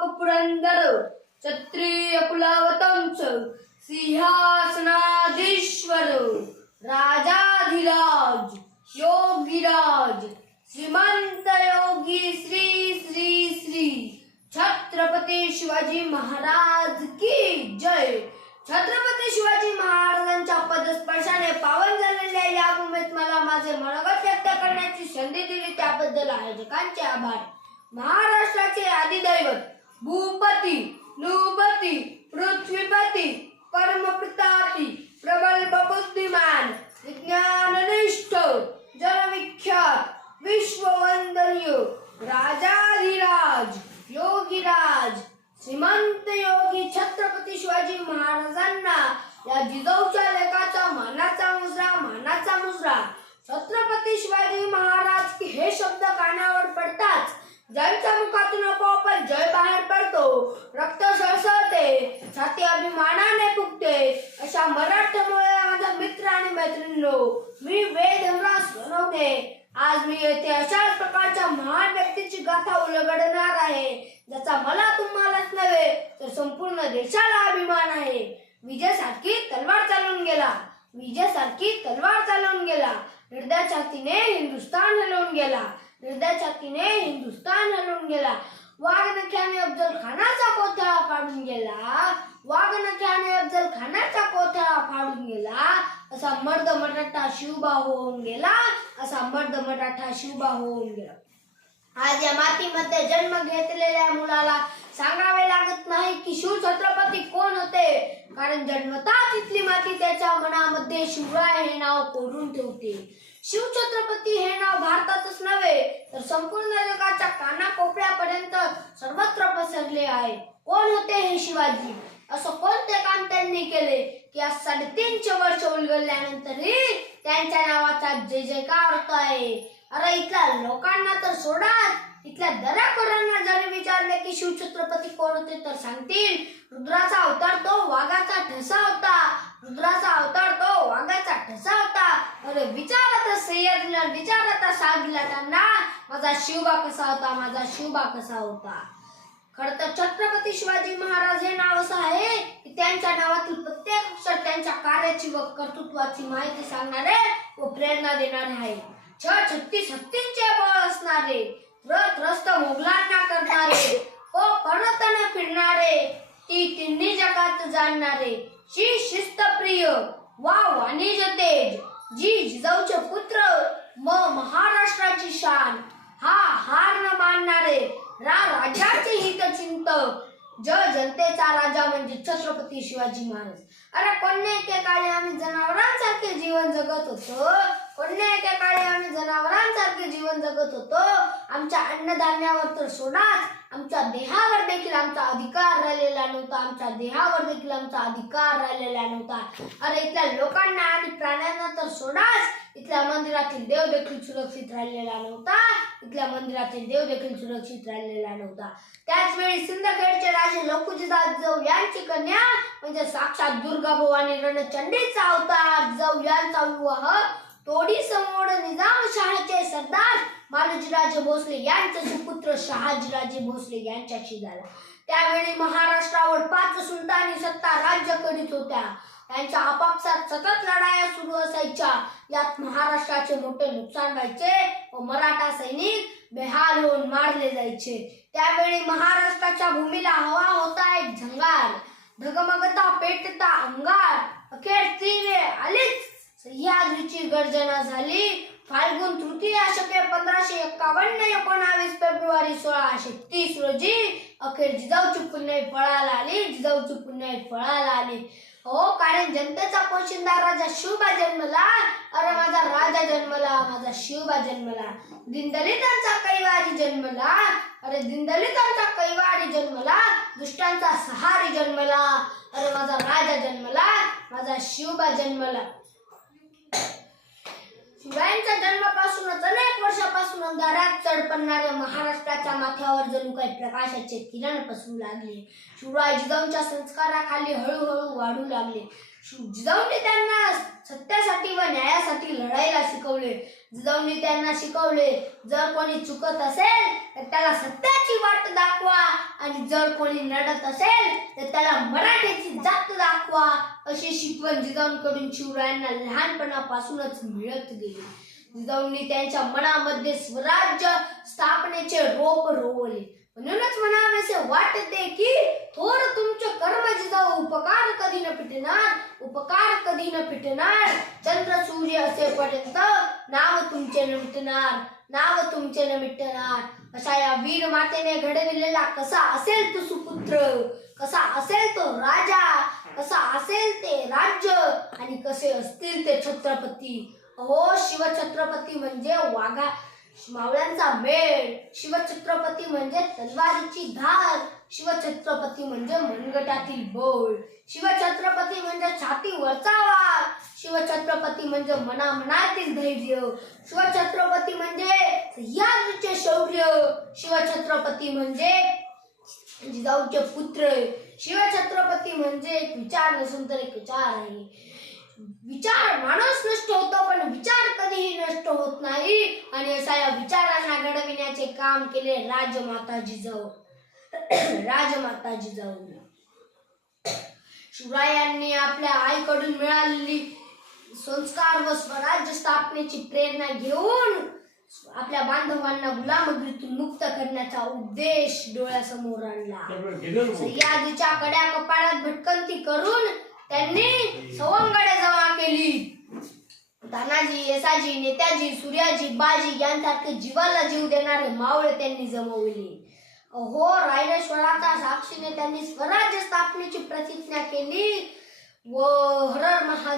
प्रताप पुरंदर क्षत्रिय कुलवतंस सिंहासनाधीश्वर राजाधिराज योगीराज श्रीमंत योगी श्री श्री श्री छत्रपती शिवाजी महाराज की जय। छत्रपती शिवाजी महाराजांच्या पदस्पर्शाने पावन झालेल्या या भूमीत मला माझे मनोगत व्यक्त करण्याची संधी दिली त्याबद्दल आयोजकांचे आभार। महाराष्ट्राचे आदिदैवत भूपती नृपती पृथ्वीपती परमप्रतापी प्रबल बुद्धिमान विज्ञाननिष्ठ जनविख्यात विश्ववंदनीय राजाधिराज योगीराज श्रीमंत योगी छत्रपती शिवाजी महाराजांना या जिजाऊच्या लेखाचा मानाचा मुजरा छत्रपती शिवाजी महाराज की हे शब्द कानावर पडताच ज्यांच्या मुखातून आपोआप जय बाहेर पडतो, रक्त सळसळते, छाती अभिमानाने फुगते अशा मराठमोळ्या माझ्या मित्र आणि मैत्रिणींनो, मी वेद हेमराज सोनवणे आज मी येथे अशाच प्रकारच्या महान व्यक्तीची गाथा उलगडणार आहे ज्याचा मला तुम्हालाच नव्हे तर संपूर्ण देशाला अभिमान आहे। विजयासारखी तलवार चालवून गेला निर्दय छातीने हिंदुस्तान हलवून गेला वाघनख्याने अफजल खानाचा कोथळा फाडून गेला असा मर्द मराठा शिवबा होऊन गेला आज या मातीमध्ये जन्म घेतलेल्या मुलाला सांगावे लागत नाही की शिव छत्रपती कोण होते, कारण जन्मताच इथली माती त्याच्या मनामध्ये शिवराय हे नाव कोरून ठेवते। शिव छत्रपती हे नाव भारतातच नव्हे तर संपूर्ण जगाच्या कानाकोपऱ्यापर्यंत सर्वत्र पसरले आहे। कोण होते हे शिवाजी? असं कोणते काम त्यांनी केले की आज 350 वर्ष उलगडल्यानंतरही त्यांच्या नावाचा जय जयकार होत आहे? अरे इथल्या लोकांना तर सोडा, इथल्या दऱ्याखोरांना जरी विचारले की शिव छत्रपती कोण होते तर सांगतील रुद्राचा अवतार तो वाघाचा ठसा होता। अरे विचारता सय्यदला त्यांना माझा शिवबा कसा होता। खरं तर छत्रपती शिवाजी महाराज हे नाव असं आहे की त्यांच्या नावातील प्रत्येक अक्षर त्यांच्या कार्याची व कर्तृत्वाची माहिती सांगणारे व प्रेरणा देणारे आहे। 36 हत्तींचे बळ असणारे, त्रस्त मोगलांना करणारे, परतन फिरणारे, ती तिन्ही जगात जाणणारे, शिस्तप्रिय वा वाणिज्य तेज, जिजाऊचे पुत्र महाराष्ट्राची शान, हार न मानणारे, राज्याचे हितचिंतक, जनतेचा राजा म्हणजे छत्रपती शिवाजी महाराज। अरे कोण्या एकेकाळी आम्ही जनावरांसारखे जीवन जगत होतो। आमच्या अन्नधान्यावर तर सोडाच, आमच्या देहावर देखील आमचा अधिकार राहिलेला नव्हता। अरे इथल्या लोकांना आणि प्राण्यांना तर सोडाच, इथल्या मंदिरातील देव देखील सुरक्षित राहिलेला नव्हता। त्याच वेळी सिंदखेडचे राजे लखुजी जिजाऊ यांची कन्या म्हणजे साक्षात दुर्गा भवानी रणचंडीचा अवतार जिजाऊ यांचा विवाह तोडी समोर निजामशाहीचे सरदार मालोजीराजे भोसले यांचे सुपुत्र शहाजीराजे भोसले यांच्याशी झाला। त्यावेळी महाराष्ट्रावर 5 सुलतानी सत्ता राज्य करीत होत्या। त्यांच्या आपापसात सतत लढाया सुरू असायच्या। यात महाराष्ट्राचे मोठे नुकसान व्हायचे व मराठा सैनिक बेहाल होऊन मारले जायचे। त्यावेळी महाराष्ट्राच्या भूमीला हवा होता एक झंगार, धगमगता पेटता अंगार, अखेर ती वेळ आलीच, सह्याद्रीची गर्जना झाली। फाल्गुन तृतीया शके 1551-19 फेब्रुवारी 1630 रोजी अखेर जिजाऊची पुण्याई फळाला आली। हो, कारण जनतेचा पोशिंदा राजा शिवबा जन्मला। अरे माझा राजा जन्मला, माझा शिवबा जन्मला। दीनदलितांचा कैवारी जन्मला, दुष्टांचा सहारी जन्मला। अरे माझा राजा जन्मला, माझा शिवबा जन्मला। शिवायांच्या जन्मापासूनच अनेक वर्षापासून अंधारात चढपडणाऱ्या महाराष्ट्राच्या माथ्यावर जणू काही प्रकाशाचे किरण पसरू लागले। शिवराय जिजाऊंच्या संस्काराखाली हळूहळू वाढू लागले। जिजाऊंनी त्यांना सत्यासाठी व न्यायासाठी लढायला शिकवले. जिजाऊंनी त्यांना शिकवले, जर कोणी चुकत असेल तर त्याला सत्याची वाट दाखवा आणि जर कोणी लढत असेल तर त्याला मराठ्याची जात दाखवा. अशी शिकवण जिजाऊंकडून शिवरायांना लहानपणापासूनच मिळत गेली. जिजाऊंनी त्यांच्या मनामध्ये स्वराज्य स्थापनेचे रोप रोवले. म्हणूनच म्हणावेसे वाटते की थोर तुमचे कर्म जिजाऊ, उपकार कधी न फिटणार, उपकार कधी न फिटणार. चंद्र सूर्य असेपर्यंत नाव तुमचे न मिटणार, नाव तुमचे न मिटणार. अशा या वीर मातेने घडविलेला कसा असेल तो सुपुत्र, कसा असेल तो राजा, कसा असेल ते राज्य आणि कसे असतील ते छत्रपती. अहो, शिवछत्रपती म्हणजे मावळ्यांचा मेळ, शिवछत्रपती म्हणजे तलवारीची धार, शिवछत्रपती म्हणजे मनगटातील बळ, शिवछत्रपती म्हणजे छातीवरचा वार, शिवछत्रपती म्हणजे मनामनातील धैर्य, शिवछत्रपती म्हणजे सह्याद्रीचे शौर्य, शिवछत्रपती म्हणजे जिजाऊचे पुत्र. शिवछत्रपती म्हणजे एक विचार नसून तर एक विचार आहे. विचार माणूस नष्ट होतो पण विचार कधीही नष्ट होत नाही. आणि अशा या विचारांना घडविण्याचे काम केले राजमाता जिजाऊ. राजमाता जिजाऊ शिवरायांनी आपल्या आईकडून मिळालेली संस्कार व स्वराज्य स्थापनेची प्रेरणा घेऊन आपल्या बांधवांना गुलामगिरीतून मुक्त करण्याचा उद्देश डोळ्यासमोर आणला. सह्याद्रीच्या कड्या कपाळात भटकंती करून त्यांनी सवंगडे जमा केली. तानाजी, येसाजी, नेताजी, सूर्याजी, बाजी यांसारखे जीवाला जीव देणारे मावळे त्यांनी जमवले. अहो, रायरेश्वराच्या साक्षीने त्यांनी स्वराज्य स्थापनेची प्रतिज्ञा केली व हर हर महादेव